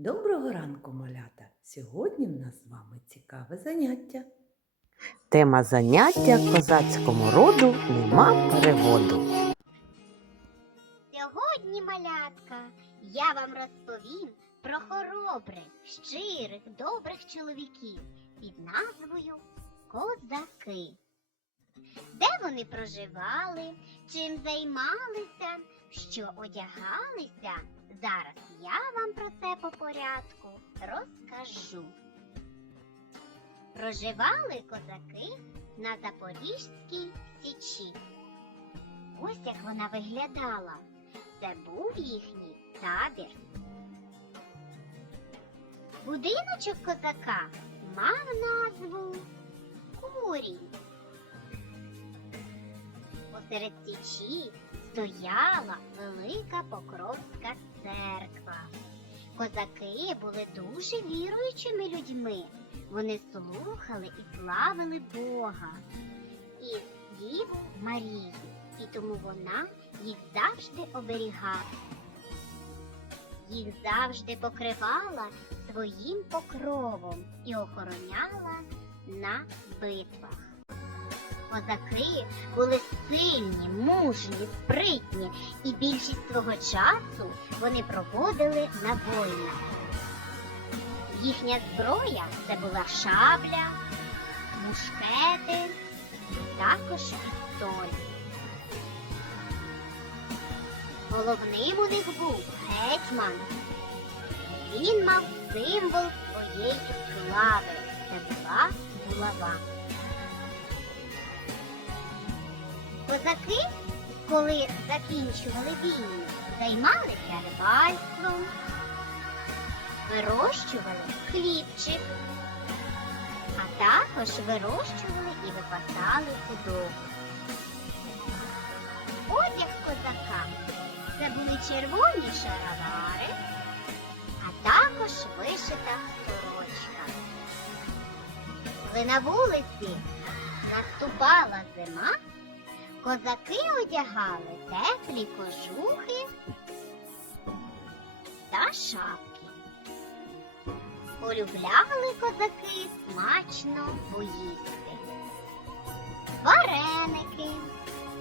Доброго ранку, малята! Сьогодні в нас з вами цікаве заняття. Тема заняття козацькому роду нема переводу. Сьогодні, малятка, я вам розповім про хоробрих, щирих, добрих чоловіків під назвою Козаки. Де вони проживали, чим займалися, що одягалися, зараз я вам про це по порядку розкажу. Проживали козаки на Запорізькій Січі. Ось як вона виглядала. Це був їхній табір. Будиночок козака мав назву Курінь. Посеред січі стояла велика Покровська церква. Козаки були дуже віруючими людьми. Вони слухали і славили Бога і Діву Марію, і тому вона їх завжди оберігала. Їх завжди покривала своїм покровом і охороняла на битвах. Козаки були сильні, мужні, спритні, і більшість свого часу вони проводили на війнах. Їхня зброя це була шабля, мушкети, також пістолі. Головним у них був гетьман. Він мав символ своєї слави. Це була булава. Козаки, коли закінчували війну, займалися рибальством, вирощували хлібчик, а також вирощували і випасали худобу. Одяг козака це були червоні шаровари, а також вишита сорочка. Коли на вулиці наступала зима, козаки одягали теплі кожухи та шапки. Полюбляли козаки смачно поїсти. Вареники,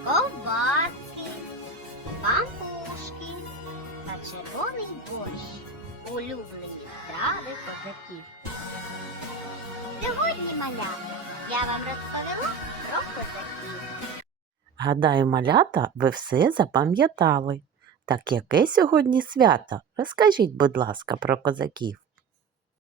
ковбаски, пампушки та червоний борщ улюблені страви козаків. Сьогодні, малята, я вам розповіла про козаків. Гадаю, малята, ви все запам'ятали. Так яке сьогодні свято? Розкажіть, будь ласка, про козаків.